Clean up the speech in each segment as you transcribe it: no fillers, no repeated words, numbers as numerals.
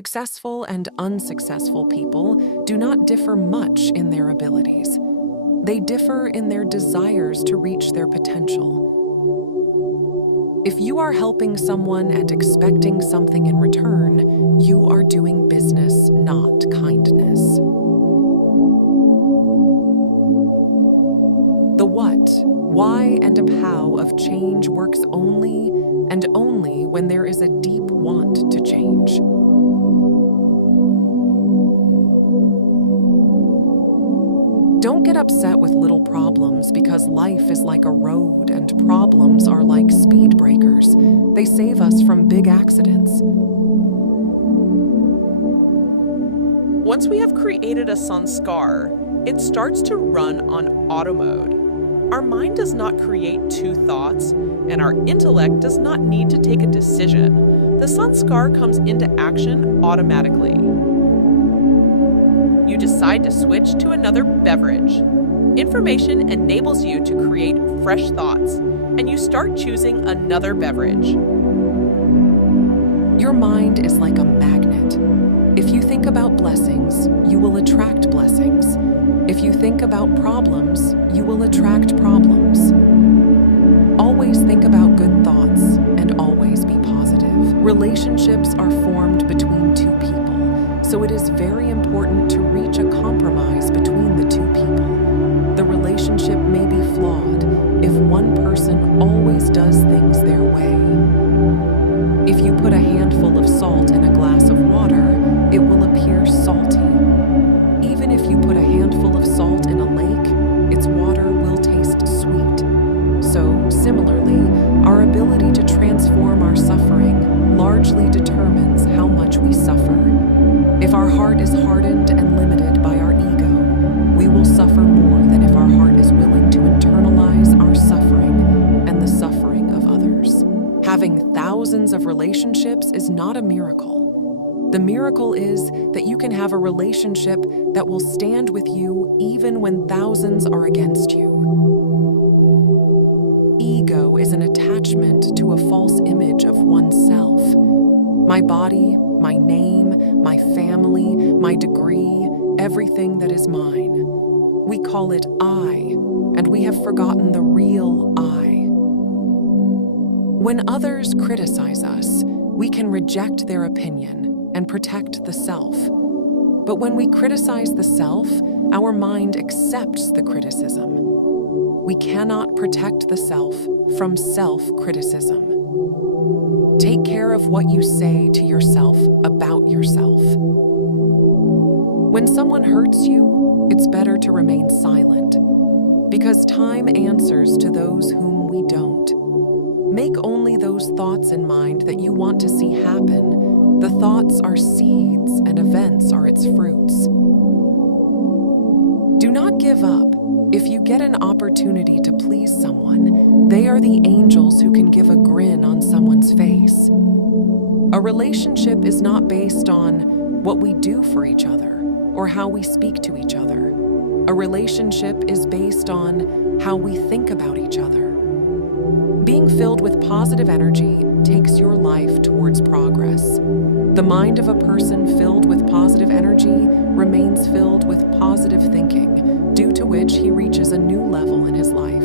Successful and unsuccessful people do not differ much in their abilities. They differ in their desires to reach their potential. If you are helping someone and expecting something in return, you are doing business, not kindness. The what, why, and how of change works only and only when there is a deep want to change. Don't get upset with little problems because life is like a road and problems are like speed breakers. They save us from big accidents. Once we have created a sanskar, it starts to run on auto mode. Our mind does not create two thoughts, and our intellect does not need to take a decision. The sanskar comes into action automatically. You decide to switch to another beverage. Information enables you to create fresh thoughts, and you start choosing another beverage. Your mind is like a magnet. If you think about blessings, you will attract blessings. If you think about problems, you will attract problems. Always think about good thoughts and always be positive. Relationships are formed between two people. So it is very important to reach a compromise between the two people. The relationship may be flawed if one person always does things their way. If you put a handful of salt in a glass of water, it will appear salty. Even if you put a handful of salt in a lake, its water will taste sweet. So, similarly, our ability to transform our suffering largely determines how much we suffer. If our heart is hardened and limited by our ego, we will suffer more than if our heart is willing to internalize our suffering and the suffering of others. Having thousands of relationships is not a miracle. The miracle is that you can have a relationship that will stand with you even when thousands are against you. Ego is an attachment to a false image of oneself. My body, my name, my family, my degree, everything that is mine. We call it I, and we have forgotten the real I. When others criticize us, we can reject their opinion and protect the self. But when we criticize the self, our mind accepts the criticism. We cannot protect the self from self-criticism. Take care of what you say to yourself about yourself. When someone hurts you, it's better to remain silent, because time answers to those whom we don't. Make only those thoughts in mind that you want to see happen. The thoughts are seeds and events are its fruits. Do not give up. If you get an opportunity to please someone, they are the angels who can give a grin on someone's face. A relationship is not based on what we do for each other or how we speak to each other. A relationship is based on how we think about each other. Being filled with positive energy takes your life towards progress. The mind of a person filled with positive energy remains filled with positive thinking, due to which he reaches a new level in his life.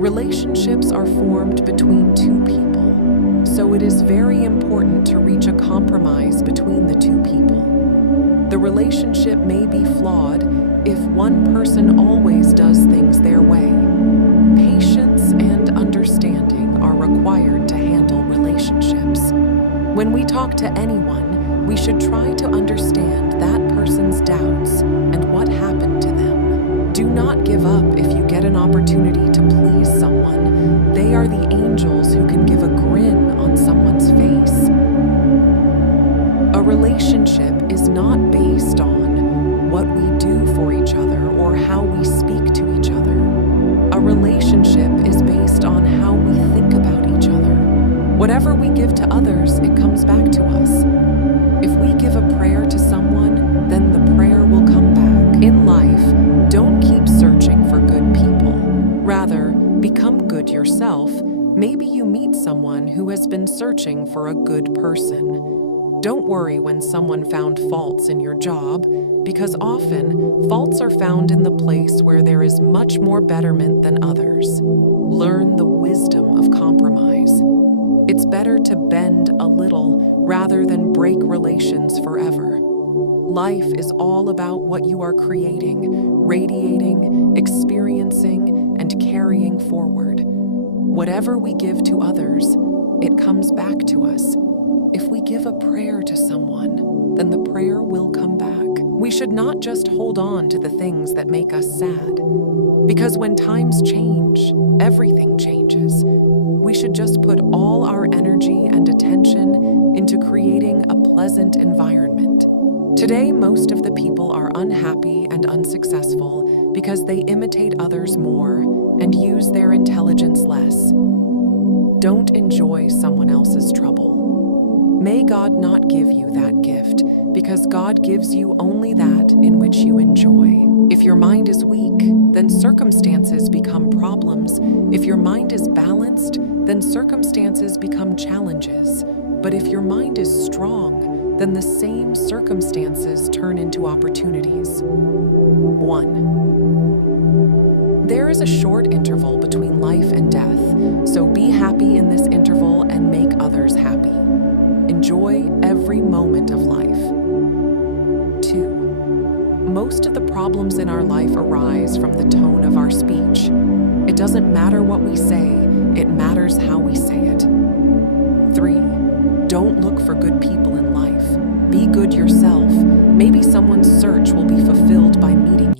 Relationships are formed between two people, so it is very important to reach a compromise between the two people. The relationship may be flawed if one person always does things their way. Patience and understanding are required to handle relationships. When we talk to anyone, we should try to understand that person's doubts and what happened to them. Do not give up if you get an opportunity to please someone. They are the angels who can give a grin on someone's face. A relationship is not based on what we do for each other or how we speak to each other. A relationship is based on how we think about each other. Whatever we give to others, it comes back to us. If we give a prayer to someone, then the prayer will come back. In life, don't keep searching for good people. Rather, become good yourself, Maybe you meet someone who has been searching for a good person. Don't worry when someone found faults in your job, because often faults are found in the place where there is much more betterment than others. Learn the wisdom of compromise. It's better to bend a little rather than break relations forever. Life is all about what you are creating, radiating, experiencing, and carrying forward. Whatever we give to others, it comes back to us. If we give a prayer to someone, then the prayer will come back. We should not just hold on to the things that make us sad, because when times change, everything changes. We should just put all our energy and attention into creating a pleasant environment. Today, most of the people are unhappy and unsuccessful because they imitate others more and use their intelligence less. Don't enjoy someone else's trouble. May God not give you that gift, because God gives you only that in which you enjoy. If your mind is weak, then circumstances become problems. If your mind is balanced, then circumstances become challenges. But if your mind is strong, then the same circumstances turn into opportunities. 1. There is a short interval between life and death, so be happy in this interval and make others happy. Enjoy every moment of life. 2. Most of the problems in our life arise from the tone of our speech. It doesn't matter what we say, it matters how we say it. 3. Don't look for good people in life. Be good yourself. Maybe someone's search will be fulfilled by meeting you.